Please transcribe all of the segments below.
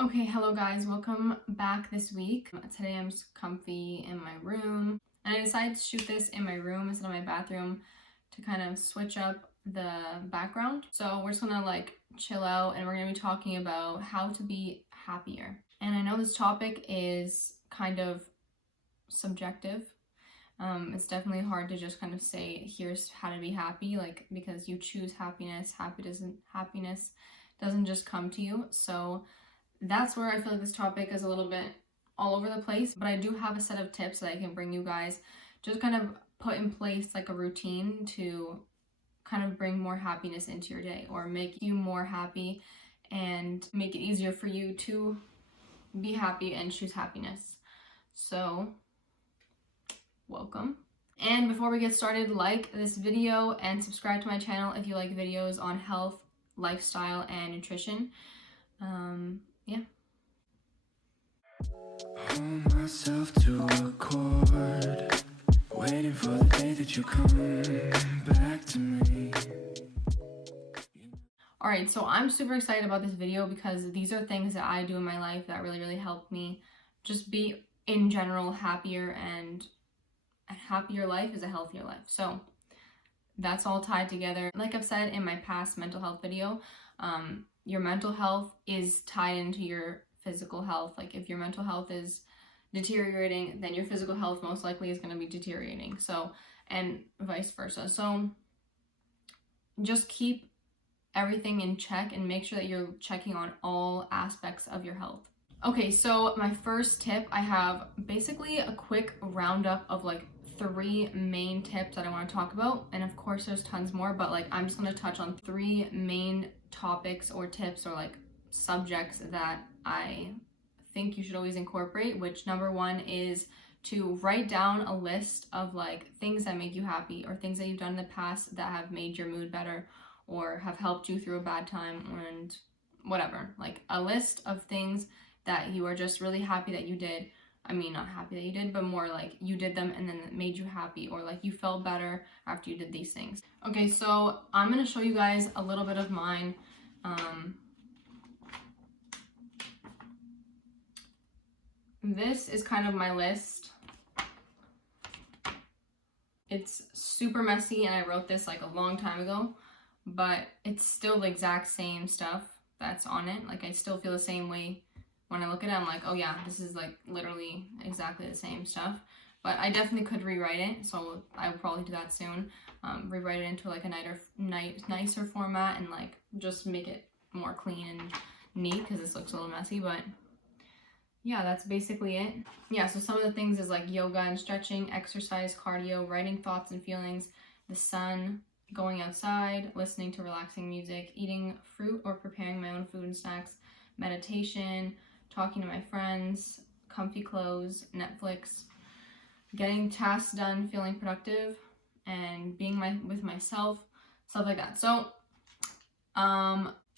Okay, hello guys, welcome back this week. Today I'm just comfy in my room, and I decided to shoot this in my room instead of my bathroom to kind of switch up the background. So we're just gonna like chill out, and we're gonna be talking about how to be happier. And I know this topic is kind of subjective. It's definitely hard to just kind of say here's how to be happy, like, because you choose happiness. Happiness doesn't just come to you. So that's where I feel like this topic is a little bit all over the place, but I do have a set of tips that I can bring you guys, just kind of put in place like a routine to kind of bring more happiness into your day or make you more happy and make it easier for you to be happy and choose happiness. So welcome. And before we get started, like this video and subscribe to my channel if you like videos on health, lifestyle, and nutrition. Yeah. Hold myself to a chord, waiting for the day that you come back to me. Alright, so I'm super excited about this video because these are things that I do in my life that really help me just be, in general, happier, and a happier life is a healthier life. So that's all tied together. Like I've said in my past mental health video, your mental health is tied into your physical health. Like if your mental health is deteriorating, then your physical health most likely is going to be deteriorating. So, and vice versa. So just keep everything in check and make sure that you're checking on all aspects of your health. Okay, so my first tip, I have basically a quick roundup of like 3 main tips that I want to talk about. And of course there's tons more, but like I'm just going to touch on 3 main topics or tips or like subjects that I think you should always incorporate, which number 1 is to write down a list of like things that make you happy or things that you've done in the past that have made your mood better or have helped you through a bad time and whatever. Like a list of things that you are just really happy that you did. I mean, not happy that you did, but more like you did them and then it made you happy, or like you felt better after you did these things. Okay, so I'm going to show you guys a little bit of mine. This is kind of my list. It's super messy and I wrote this like a long time ago, but it's still the exact same stuff that's on it. Like I still feel the same way when I look at it. I'm like, oh yeah, this is like literally exactly the same stuff. But I definitely could rewrite it, so I will probably do that soon. Rewrite it into like a nicer format and like just make it more clean and neat because this looks a little messy. But yeah, that's basically it. Yeah, so some of the things is like yoga and stretching, exercise, cardio, writing thoughts and feelings, the sun, going outside, listening to relaxing music, eating fruit or preparing my own food and snacks, meditation, talking to my friends, comfy clothes, Netflix, getting tasks done, feeling productive, and being with myself, stuff like that. So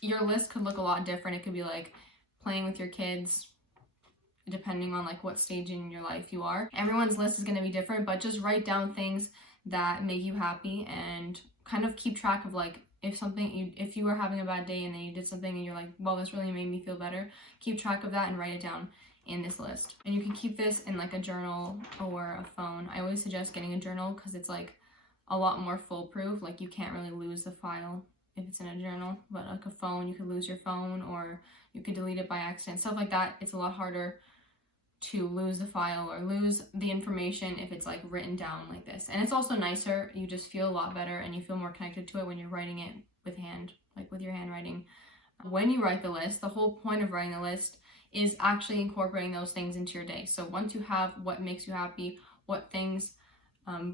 your list could look a lot different. It could be like playing with your kids, depending on like what stage in your life you are. Everyone's list is going to be different, but just write down things that make you happy and kind of keep track of like if you were having a bad day and then you did something and you're like, well, this really made me feel better, keep track of that and write it down in this list. And you can keep this in like a journal or a phone. I always suggest getting a journal because it's like a lot more foolproof. Like you can't really lose the file if it's in a journal, but like a phone, you could lose your phone or you could delete it by accident, stuff like that. It's a lot harder to lose the file or lose the information if it's like written down like this. And it's also nicer. You just feel a lot better and you feel more connected to it when you're writing it with hand, like with your handwriting. When you write the list, the whole point of writing the list is actually incorporating those things into your day. So once you have what makes you happy, what things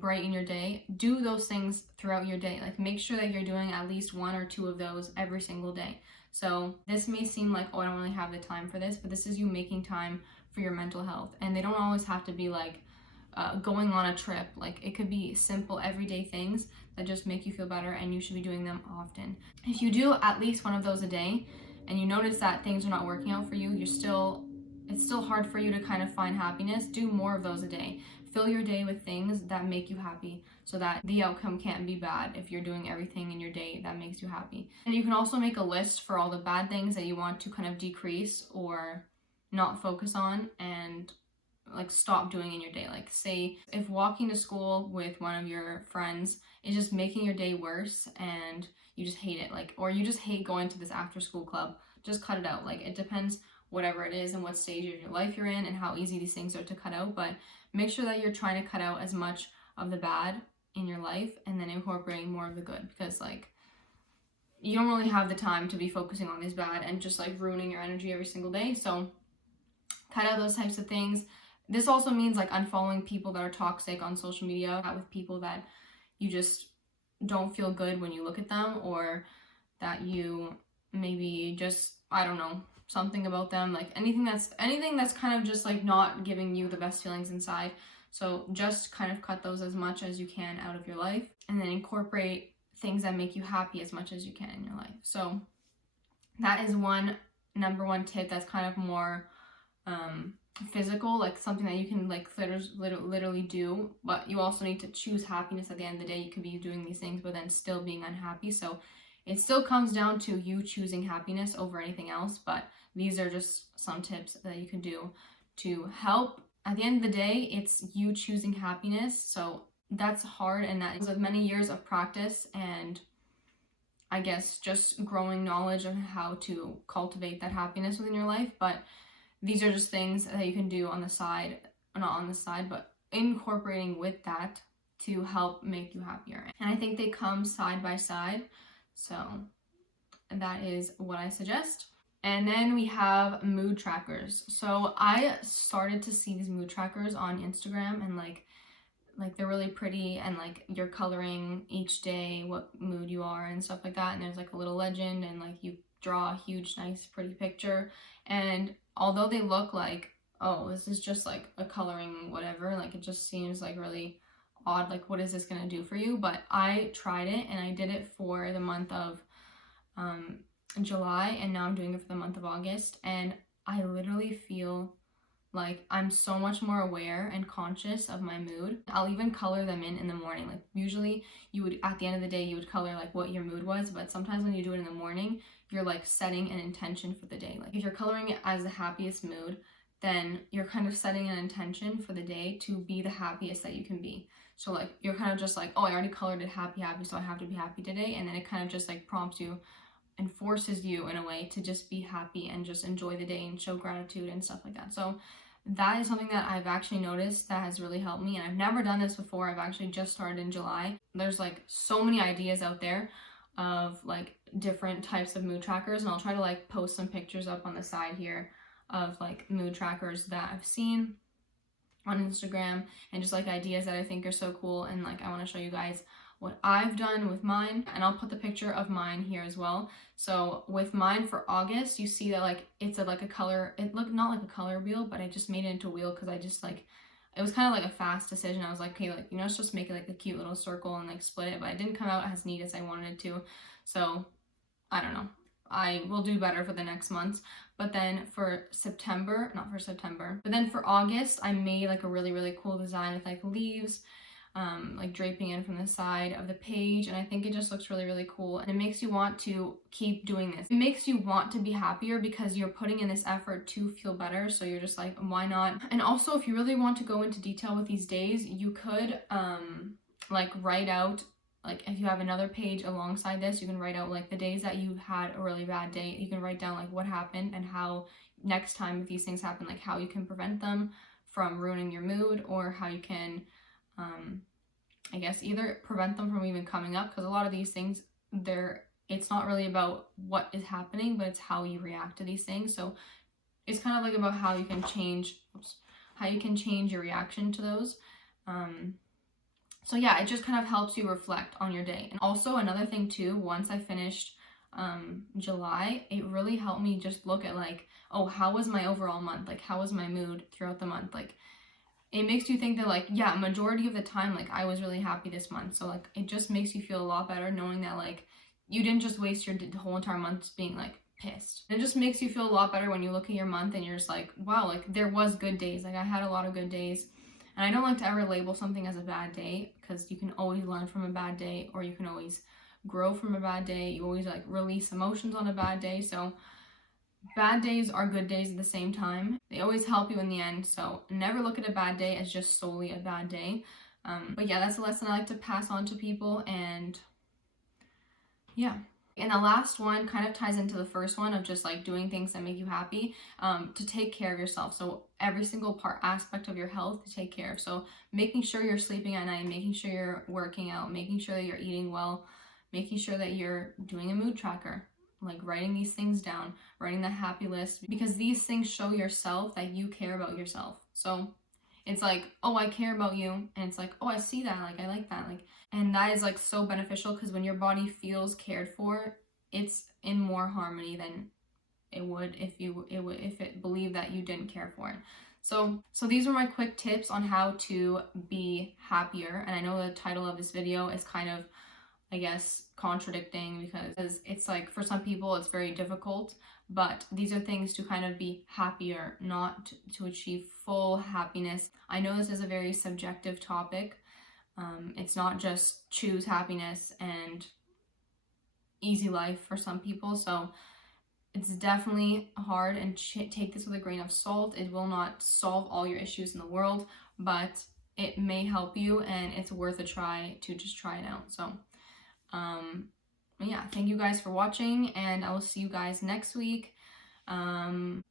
brighten your day, do those things throughout your day. Like make sure that you're doing at least 1 or 2 of those every single day. So this may seem like, oh, I don't really have the time for this, but this is you making time for your mental health. And they don't always have to be like going on a trip. Like it could be simple everyday things that just make you feel better, and you should be doing them often. If you do at least 1 of those a day and you notice that things are not working out for you, you're still it's still hard for you to kind of find happiness, do more of those a day. Fill your day with things that make you happy so that the outcome can't be bad if you're doing everything in your day that makes you happy. And you can also make a list for all the bad things that you want to kind of decrease or not focus on and like stop doing in your day. Like say if walking to school with one of your friends is just making your day worse and you just hate it, like, or you just hate going to this after school club, just cut it out. Like it depends whatever it is and what stage of your life you're in and how easy these things are to cut out, but make sure that you're trying to cut out as much of the bad in your life and then incorporating more of the good, because like you don't really have the time to be focusing on this bad and just like ruining your energy every single day. So cut out those types of things. This also means like unfollowing people that are toxic on social media, not with people that you just don't feel good when you look at them, or that you maybe just, I don't know, something about them, like anything that's kind of just like not giving you the best feelings inside. So just kind of cut those as much as you can out of your life, and then incorporate things that make you happy as much as you can in your life. So that is number one tip that's kind of more physical, like something that you can like literally do, but you also need to choose happiness at the end of the day. You could be doing these things but then still being unhappy, so it still comes down to you choosing happiness over anything else. But these are just some tips that you can do to help. At the end of the day, it's you choosing happiness, so that's hard, and that is with many years of practice and I guess just growing knowledge of how to cultivate that happiness within your life. But these are just things that you can do on the side, not on the side, but incorporating with that to help make you happier. And I think they come side by side. So that is what I suggest. And then we have mood trackers. So I started to see these mood trackers on Instagram, and like they're really pretty, and like you're coloring each day what mood you are and stuff like that. And there's like a little legend, and like you draw a huge, nice, pretty picture. And although they look like, oh, this is just like a coloring whatever, like it just seems like really odd, like what is this gonna do for you? But I tried it, and I did it for the month of July, and now I'm doing it for the month of August, and I literally feel like I'm so much more aware and conscious of my mood. I'll even color them in the morning. Like usually you would, at the end of the day, you would color like what your mood was, but sometimes when you do it in the morning, you're like setting an intention for the day. Like if you're coloring it as the happiest mood, then you're kind of setting an intention for the day to be the happiest that you can be. So like you're kind of just like, oh, I already colored it happy, so I have to be happy today. And then it kind of just like prompts you and forces you in a way to just be happy and just enjoy the day and show gratitude and stuff like that. So that is something that I've actually noticed that has really helped me, and I've never done this before. I've actually just started in July. There's like so many ideas out there of like different types of mood trackers, and I'll try to like post some pictures up on the side here of like mood trackers that I've seen on Instagram, and just like ideas that I think are so cool, and like I want to show you guys what I've done with mine, and I'll put the picture of mine here as well. So with mine for August, you see that like it's like a color, it looked not like a color wheel, but I just made it into a wheel because I just like, it was kind of like a fast decision. I was like, okay, like, you know, let's just make it like a cute little circle and like split it, but it didn't come out as neat as I wanted it to. So I don't know, I will do better for the next months. But then for September, not for September, but then for August, I made like a really, really cool design with like leaves, like draping in from the side of the page, and I think it just looks really, really cool, and it makes you want to keep doing this. It makes you want to be happier because you're putting in this effort to feel better, so you're just like, why not? And also, if you really want to go into detail with these days, you could like write out, like if you have another page alongside this, you can write out like the days that you had a really bad day. You can write down like what happened and how next time if these things happen, like how you can prevent them from ruining your mood, or how you can I guess either prevent them from even coming up, because a lot of these things, it's not really about what is happening, but it's how you react to these things. So it's kind of like about how you can change your reaction to those. So yeah, it just kind of helps you reflect on your day. And also another thing too, once I finished July, it really helped me just look at like, oh, how was my overall month? Like how was my mood throughout the month? Like it makes you think that like, yeah, majority of the time, like I was really happy this month. So like, it just makes you feel a lot better knowing that like, you didn't just waste your whole entire month being like pissed. It just makes you feel a lot better when you look at your month and you're just like, wow, like there was good days. Like I had a lot of good days. And I don't like to ever label something as a bad day, because you can always learn from a bad day, or you can always grow from a bad day. You always like release emotions on a bad day. So bad days are good days at the same time. They always help you in the end. So never look at a bad day as just solely a bad day. But yeah, that's a lesson I like to pass on to people. And yeah. And the last one kind of ties into the first one of just like doing things that make you happy, to take care of yourself. So every single aspect of your health to take care of. So making sure you're sleeping at night, making sure you're working out, making sure that you're eating well, making sure that you're doing a mood tracker, like writing these things down, writing the happy list, because these things show yourself that you care about yourself. So it's like, oh, I care about you. And it's like, oh, I see that. Like, I like that. Like, and that is like so beneficial, because when your body feels cared for, it's in more harmony than it would if it believed that you didn't care for it. So these were my quick tips on how to be happier. And I know the title of this video is kind of, I guess, contradicting, because it's like for some people it's very difficult, but these are things to kind of be happier, not to achieve full happiness. I know this is a very subjective topic. It's not just choose happiness and easy life for some people. So it's definitely hard, and take this with a grain of salt. It will not solve all your issues in the world, but it may help you, and it's worth a try to just try it out. So yeah, thank you guys for watching, and I will see you guys next week.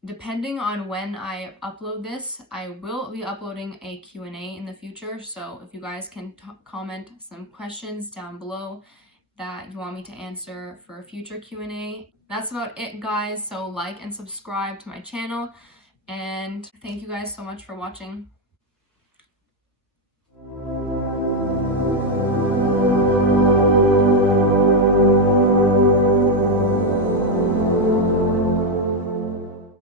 Depending on when I upload this, I will be uploading a Q&A in the future. So if you guys can comment some questions down below that you want me to answer for a future Q&A. That's about it, guys. So like and subscribe to my channel, and thank you guys so much for watching.